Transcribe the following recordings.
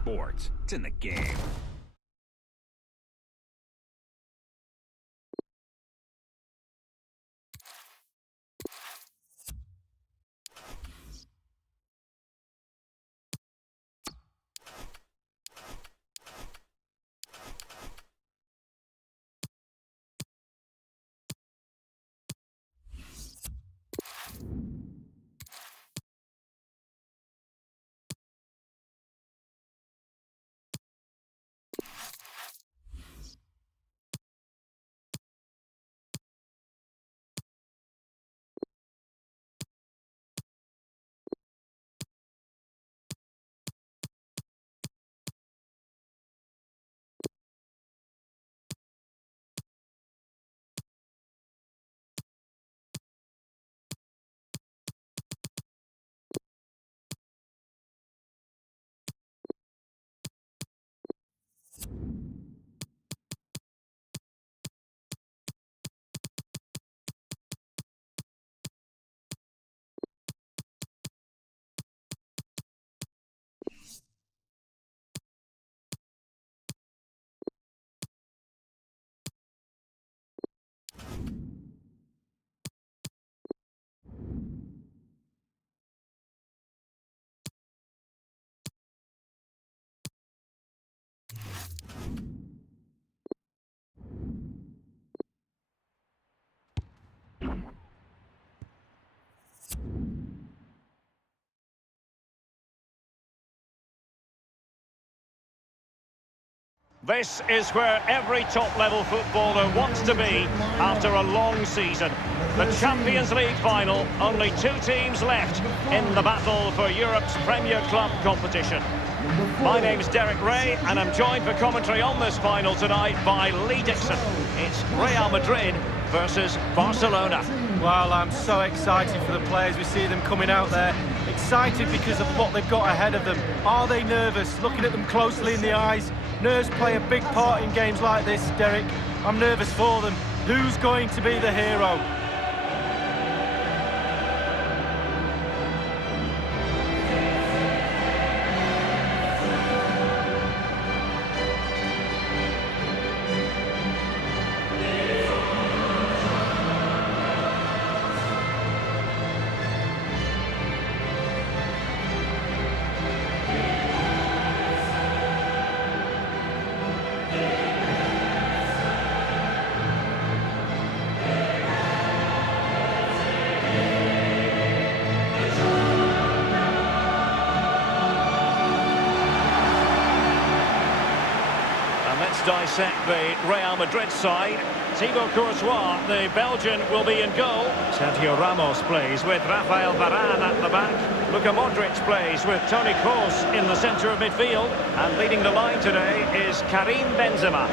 sport. It's in the game. This is where every top-level footballer wants to be after a long season. The Champions League final, only two teams left in the battle for Europe's Premier Club competition. My name's Derek Ray, and I'm joined for commentary on this final tonight by Lee Dixon. It's Real Madrid versus Barcelona. Well, I'm so excited for the players. We see them coming out there. Excited because of what they've got ahead of them. Are they nervous? Looking at them closely in the eyes. Nerves play a big part in games like this, Derek. I'm nervous for them. Who's going to be the hero? Dissect the Real Madrid side. Thibaut Courtois, the Belgian, will be in goal. Sergio Ramos plays with Rafael Varane at the back. Luka Modric plays with Toni Kroos in the centre of midfield. And leading the line today is Karim Benzema.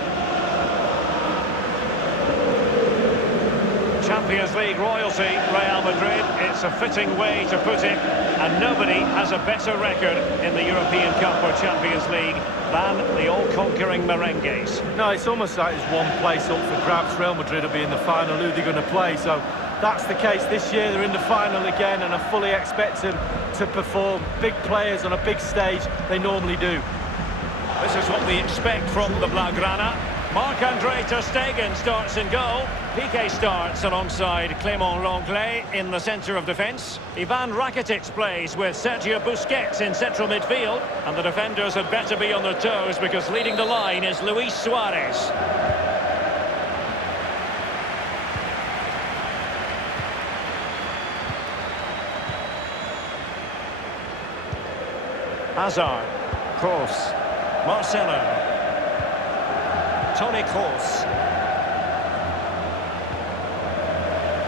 Champions League royalty, Real Madrid. It's a fitting way to put it. And nobody has a better record in the European Cup or Champions League than the all-conquering merengues. No, it's almost like there's one place up for grabs. Real Madrid will be in the final. Who they're going to play? So that's the case this year. They're in the final again, and I fully expect them to perform. Big players on a big stage, they normally do. This is what we expect from the Blaugrana. Marc-Andre ter Stegen starts in goal. Piqué starts alongside Clément Lenglet in the centre of defence. Ivan Rakitic plays with Sergio Busquets in central midfield. And the defenders had better be on their toes because leading the line is Luis Suarez. Hazard, Kroos, Marcelo, Toni Kroos.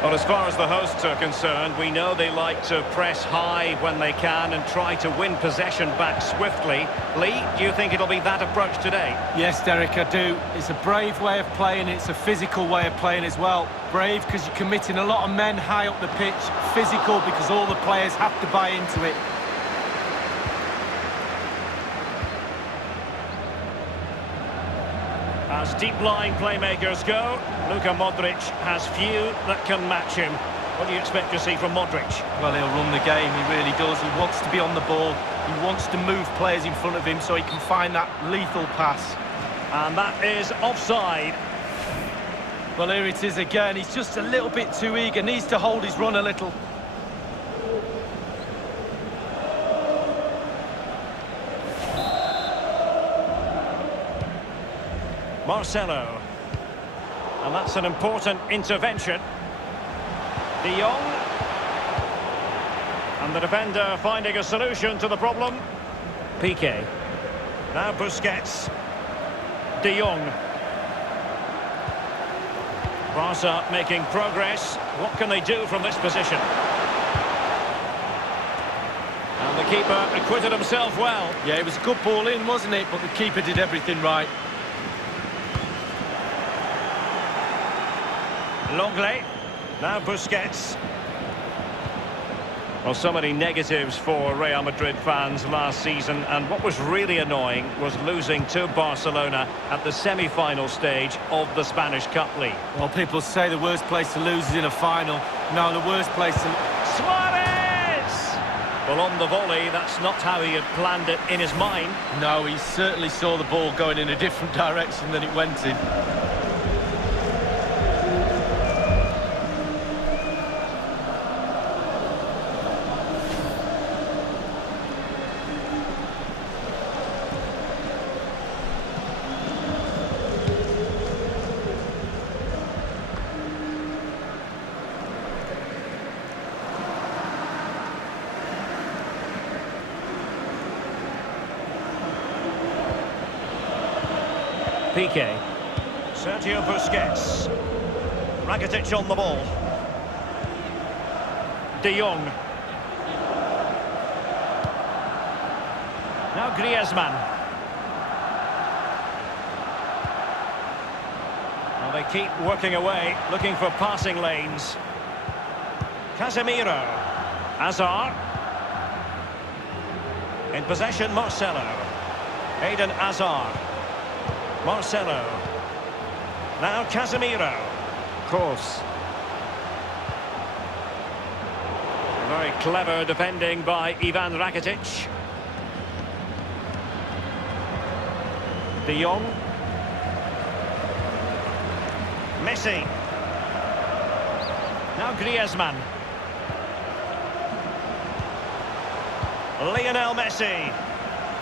Well, as far as the hosts are concerned, we know they like to press high when they can and try to win possession back swiftly. Lee, do you think it'll be that approach today? Yes, Derek, I do. It's a brave way of playing. It's a physical way of playing as well. Brave because you're committing a lot of men high up the pitch. Physical because all the players have to buy into it. As deep-lying playmakers go, Luka Modric has few that can match him. What do you expect to see from Modric? Well, he'll run the game, he really does. He wants to be on the ball. He wants to move players in front of him so he can find that lethal pass. And that is offside. Well, here it is again. He's just a little bit too eager. Needs to hold his run a little. Marcelo. And that's an important intervention. De Jong. And the defender finding a solution to the problem. Piqué. Now Busquets. De Jong. Barca making progress. What can they do from this position? And the keeper acquitted himself well. Yeah, it was a good ball in, wasn't it? But the keeper did everything right. Longley. Now Busquets. Well, so many negatives for Real Madrid fans last season, and what was really annoying was losing to Barcelona at the semi-final stage of the Spanish Cup League. Well, people say the worst place to lose is in a final. No, the worst place to... Suarez! Well, on the volley, that's not how he had planned it in his mind. No, he certainly saw the ball going in a different direction than it went in. Piqué. Sergio Busquets. Rakitic on the ball. De Jong. Now Griezmann. Well, they keep working away, looking for passing lanes. Casemiro. Hazard. In possession, Marcelo. Eden Hazard. Marcelo. Now Casemiro. Kroos. Very clever defending by Ivan Rakitic. De Jong. Messi. Now Griezmann. Lionel Messi.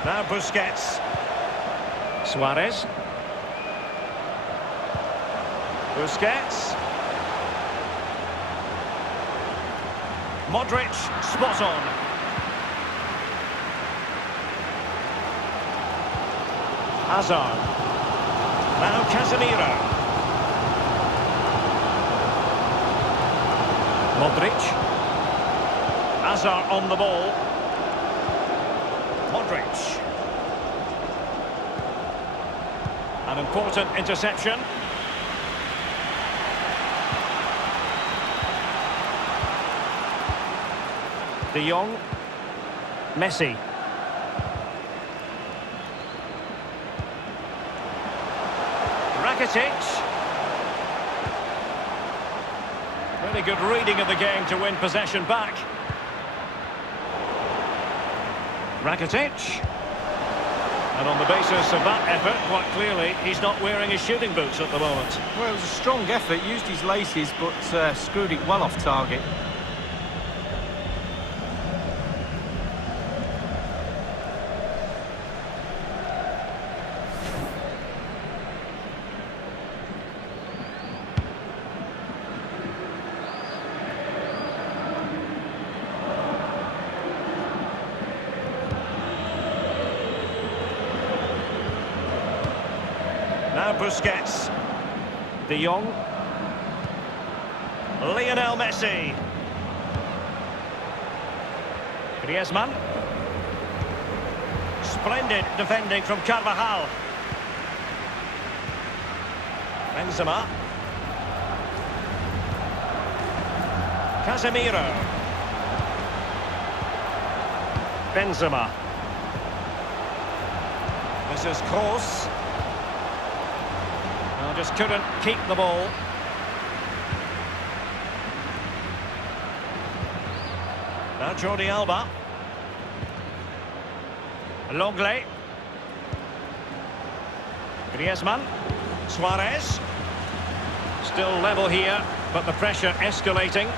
Now Busquets. Suarez. Busquets. Modric, spot on. Hazard. Now Casemiro. Modric. Hazard on the ball. Modric. An important interception. De Jong. Messi. Rakitic. Really good reading of the game to win possession back. Rakitic. And on the basis of that effort, quite clearly, he's not wearing his shooting boots at the moment. Well, it was a strong effort, used his laces, but screwed it well off target. Now Busquets. De Jong. Lionel Messi. Griezmann. Splendid defending from Carvajal. Benzema. Casemiro. Benzema. This is Kroos. Just couldn't keep the ball. Now Jordi Alba. Longley. Griezmann. Suarez. Still level here, but the pressure escalating.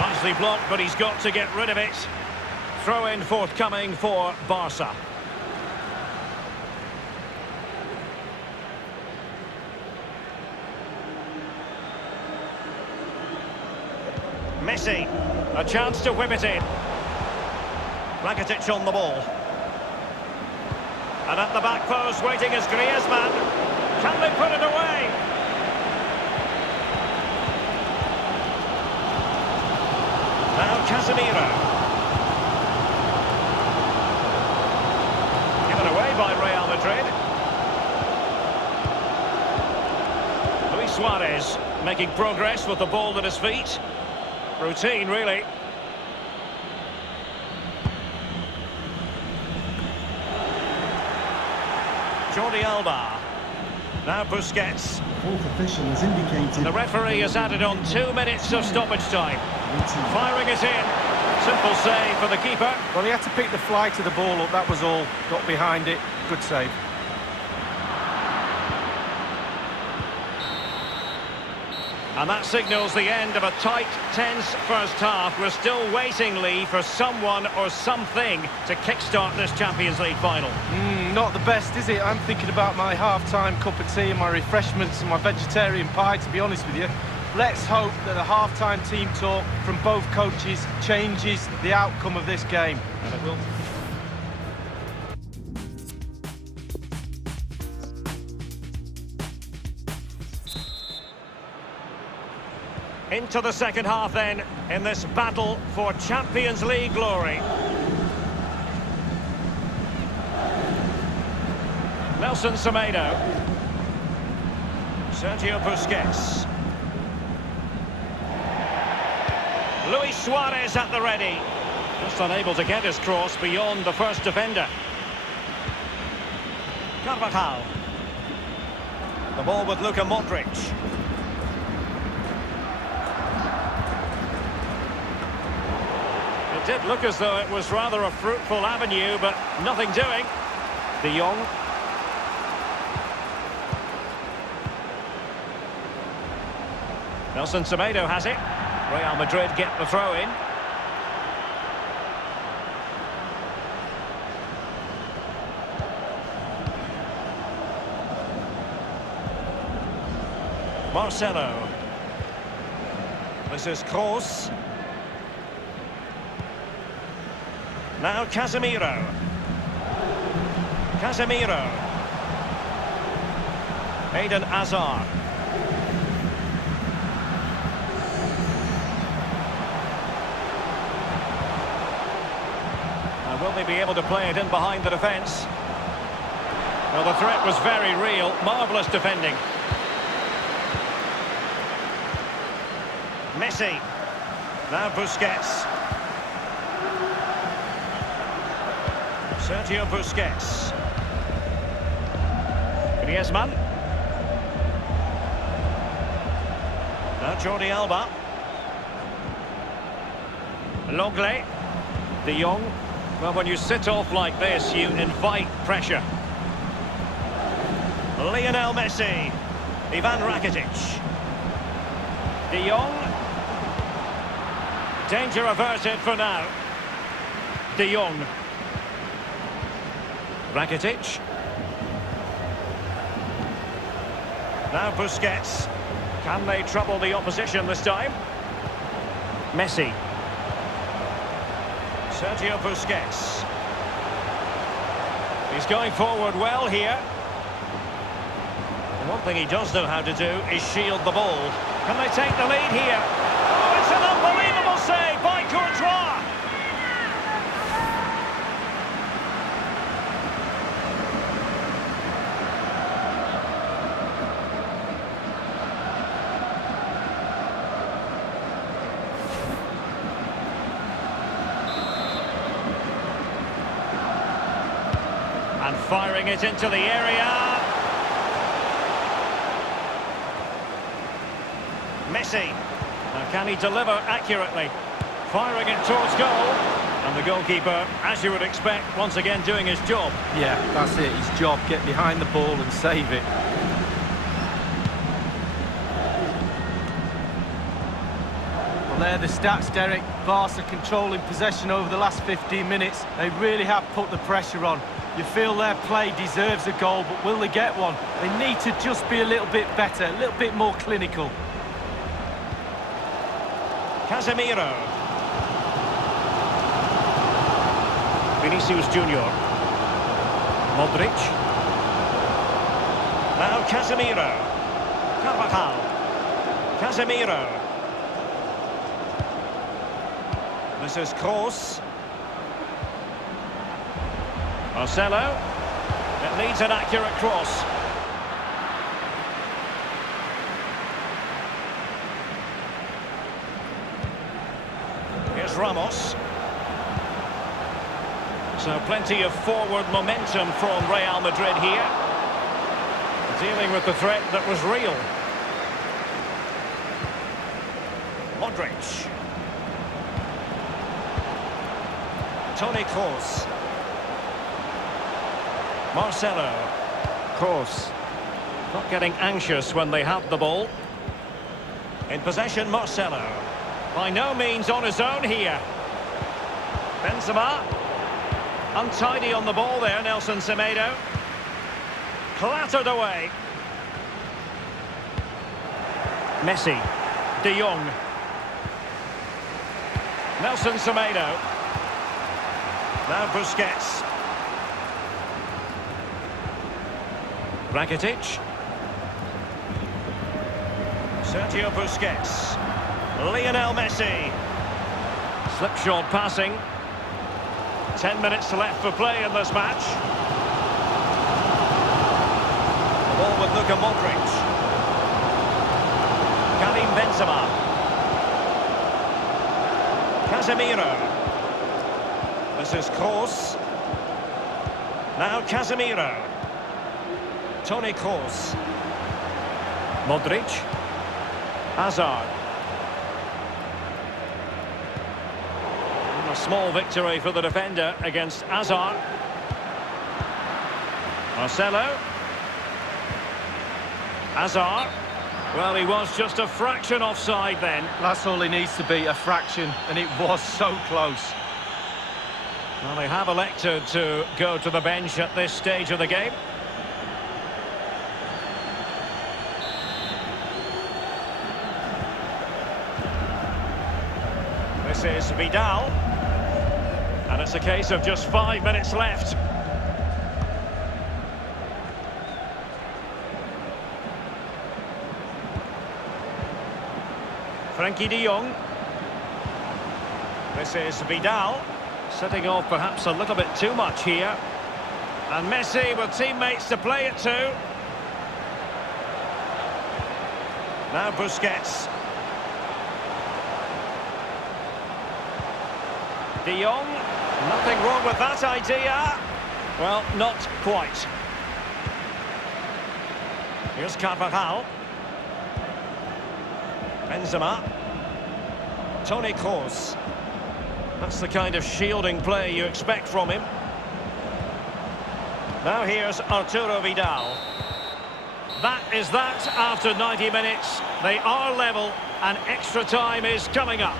Nicely blocked, but he's got to get rid of it. Throw in forthcoming for Barca. Messi, a chance to whip it in. Rakitic on the ball. And at the back post, waiting is Griezmann. Can they put it away? Now Casemiro. Given away by Real Madrid. Luis Suarez making progress with the ball at his feet. Routine, really. Jordi Alba. Now Busquets. Fourth official has indicated. The referee has added on 2 minutes of stoppage time. Firing it in. Simple save for the keeper. Well, he had to pick the flight of the ball up, that was all. Got behind it. Good save. And that signals the end of a tight, tense first half. We're still waiting, Lee, for someone or something to kickstart this Champions League final. Not the best, is it? I'm thinking about my half-time cup of tea and my refreshments and my vegetarian pie, to be honest with you. Let's hope that the half-time team talk from both coaches changes the outcome of this game. And it will. Into the second half then, in this battle for Champions League glory. Nelson Semedo. Sergio Busquets. Luis Suarez at the ready. Just unable to get his cross beyond the first defender. Carvajal. The ball with Luka Modric. It did look as though it was rather a fruitful avenue, but nothing doing. De Jong. Nelson Semedo has it. Real Madrid get the throw in. Marcelo. This is Kroos. Now Casemiro. Casemiro. Eden Hazard. And will they be able to play it in behind the defence? Well, the threat was very real. Marvellous defending. Messi. Now Busquets. Sergio Busquets. Griezmann. Now Jordi Alba. Longley. De Jong. Well, when you sit off like this, you invite pressure. Lionel Messi. Ivan Rakitic. De Jong. Danger averted for now. De Jong. Rakitic. Now Busquets. Can they trouble the opposition this time? Messi. Sergio Busquets. He's going forward well here. And one thing he does know how to do is shield the ball. Can they take the lead here? Oh, it's an unbelievable save by Courtois. And firing it into the area. Messi. Now can he deliver accurately? Firing it towards goal. And the goalkeeper, as you would expect, once again doing his job. Yeah, that's it, his job. Get behind the ball and save it. Well, there are the stats, Derek. Barca controlling possession over the last 15 minutes. They really have put the pressure on. You feel their play deserves a goal, but will they get one? They need to just be a little bit better, a little bit more clinical. Casemiro. Vinicius Junior. Modric. Now Casemiro. Carvajal. Casemiro. This is Kroos. Marcelo. It needs an accurate cross. Here's Ramos. So plenty of forward momentum from Real Madrid here. Dealing with the threat that was real. Modric. Toni Kroos. Marcelo. Kroos. Not getting anxious when they have the ball. In possession, Marcelo. By no means on his own here. Benzema. Untidy on the ball there, Nelson Semedo. Clattered away. Messi. De Jong. Nelson Semedo. Now Busquets. Rakitic. Sergio Busquets. Lionel Messi. Slipshod passing. 10 minutes left for play in this match. The ball with Luka Modric. Karim Benzema. Casemiro. This is Kroos. Now Casemiro. Toni Kroos. Modric. Hazard. A small victory for the defender against Hazard. Marcelo. Hazard. Well, he was just a fraction offside then. That's all he needs to be, a fraction, and it was so close. Well, they have elected to go to the bench at this stage of the game. This is Vidal. And it's a case of just 5 minutes left. Frenkie de Jong. This is Vidal. Setting off perhaps a little bit too much here. And Messi with teammates to play it to. Now Busquets. De Jong. Nothing wrong with that idea. Well, not quite. Here's Carvajal. Benzema. Toni Kroos. That's the kind of shielding play you expect from him. Now here's Arturo Vidal. That is that after 90 minutes. They are level and extra time is coming up.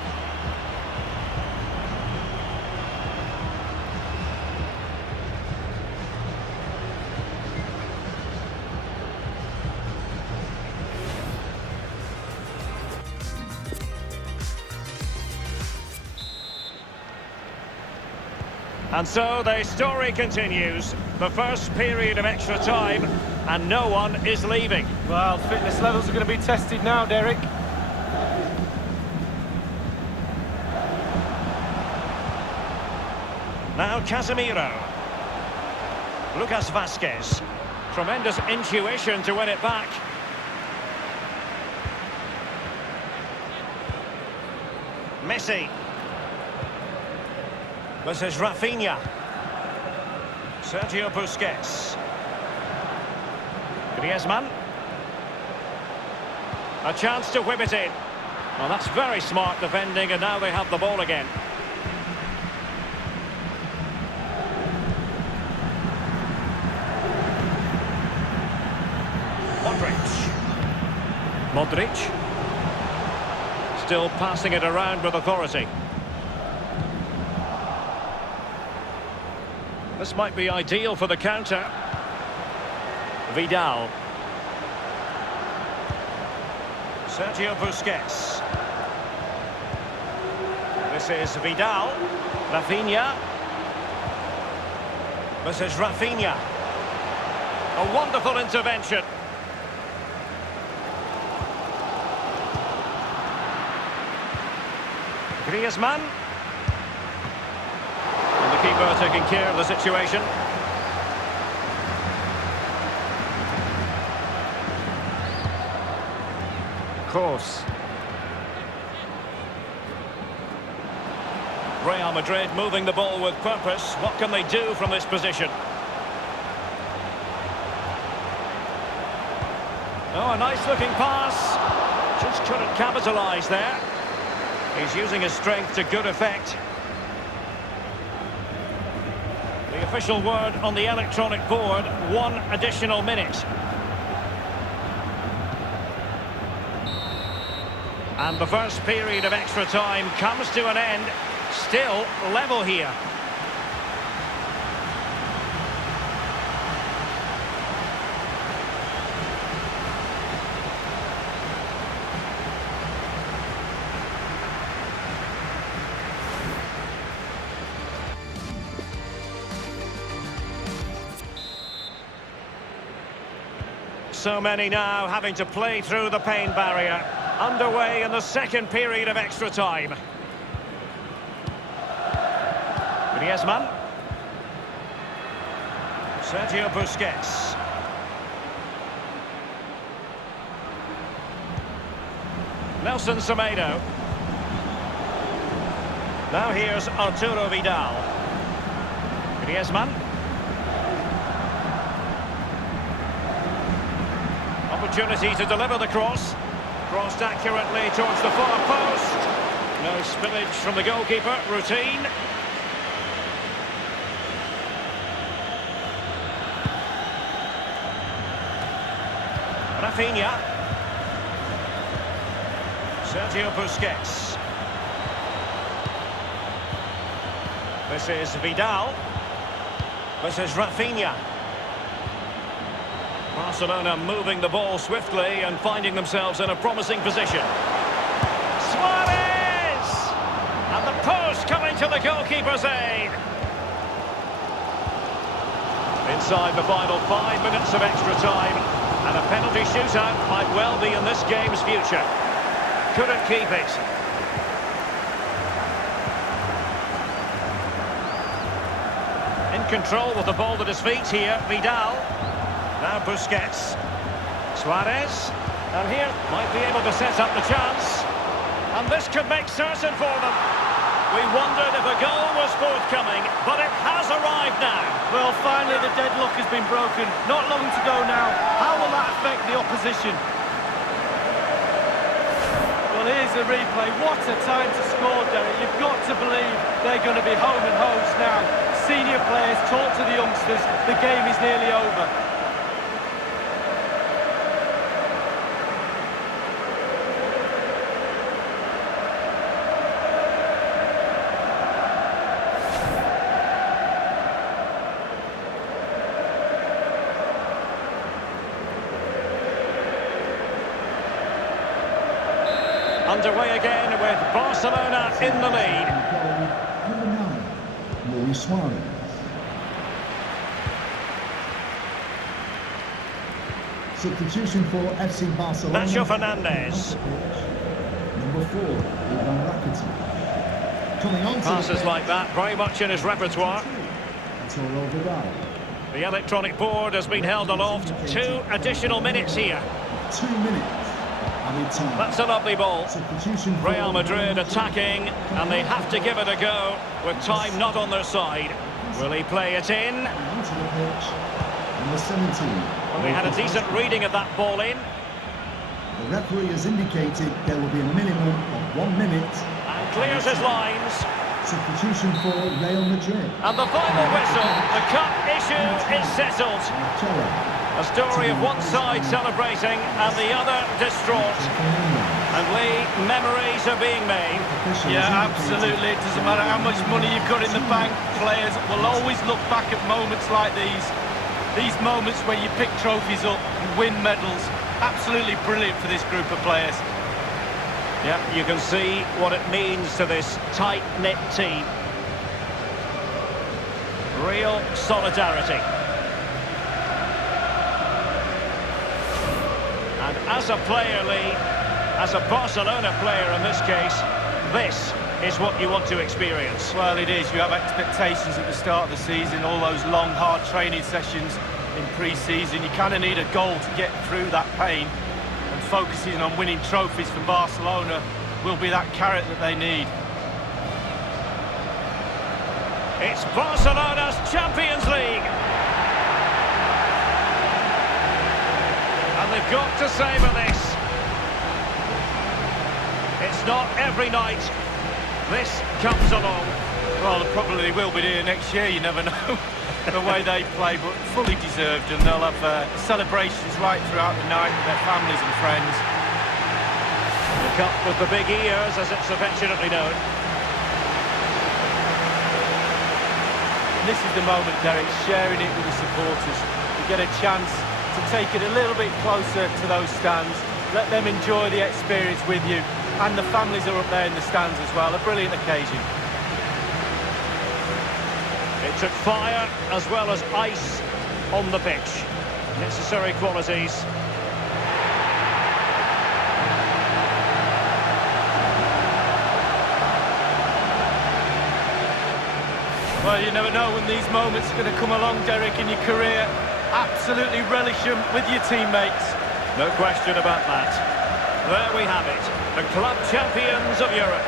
And so the story continues. The first period of extra time, and no one is leaving. Well, fitness levels are going to be tested now, Derek. Now Casemiro. Lucas Vazquez. Tremendous intuition to win it back. Messi. This is Rafinha. Sergio Busquets. Griezmann. A chance to whip it in. Well, that's very smart defending, and now they have the ball again. Modric. Still passing it around with authority. This might be ideal for the counter. Vidal. Sergio Busquets. This is Vidal. Rafinha. This is Rafinha. A wonderful intervention. Griezmann. And the keeper taking care of the situation. Course. Real Madrid moving the ball with purpose. What can they do from this position? Oh, a nice looking pass. Just couldn't capitalise there. He's using his strength to good effect. The official word on the electronic board, 1 additional minute. And the first period of extra time comes to an end. Still level here. So many now having to play through the pain barrier. Underway in the second period of extra time. Griezmann. Sergio Busquets. Nelson Semedo. Now here's Arturo Vidal. Griezmann. Opportunity to deliver the cross. Crossed accurately towards the far post. No spillage from the goalkeeper. Routine. Rafinha. Sergio Busquets. This is Vidal. This is Rafinha. Barcelona moving the ball swiftly and finding themselves in a promising position. Suarez! And the post coming to the goalkeeper's aid. Inside the final 5 minutes of extra time, and a penalty shootout might well be in this game's future. Couldn't keep it. In control with the ball at his feet here, Vidal. Now Busquets. Suarez. And here might be able to set up the chance. And this could make certain for them. We wondered if a goal was forthcoming, but it has arrived now. Well, finally the deadlock has been broken. Not long to go now. How will that affect the opposition? Well, here's the replay. What a time to score, Derek. You've got to believe they're going to be home and hosed now. Senior players talk to the youngsters. The game is nearly over. Underway again with Barcelona in the lead. Number 9, Suarez. Substitution for FC Barcelona. Nacho Fernandez. Number 4, Ivan Rakitic. Coming on to passes like that, very much in his repertoire. Arturo Vidal. The electronic board has been held aloft. 2 additional minutes here. 2 minutes. That's a lovely ball. Real Madrid attacking, and they have to give it a go with time not on their side. Will he play it in? Well, we had a decent reading of that ball in. The referee has indicated there will be a minimum of 1 minute. And clears his lines. Substitution for Real Madrid. And the final whistle, the cup issue is settled. A story of one side celebrating and the other distraught. And Lee, memories are being made. Yeah, absolutely. It doesn't matter how much money you've got in the bank. Players will always look back at moments like these. These moments where you pick trophies up and win medals. Absolutely brilliant for this group of players. Yeah, you can see what it means to this tight-knit team. Real solidarity. And as a player, Lee, as a Barcelona player in this case, this is what you want to experience. Well, it is. You have expectations at the start of the season, all those long, hard training sessions in pre-season. You kind of need a goal to get through that pain, and focusing on winning trophies for Barcelona will be that carrot that they need. It's Barcelona's Champions League. And they've got to savour this. It's not every night this comes along. Well, they probably will be here next year, you never know, the way they play, but fully deserved, and they'll have celebrations right throughout the night with their families and friends. The cup with the big ears, as it's affectionately known. And this is the moment, Derek, sharing it with the supporters. You get a chance to take it a little bit closer to those stands, let them enjoy the experience with you, and the families are up there in the stands as well. A brilliant occasion. It took fire as well as ice on the pitch. Necessary qualities. Well, you never know when these moments are going to come along, Derek, in your career. Absolutely relish them with your teammates. No question about that. There we have it. The club champions of Europe.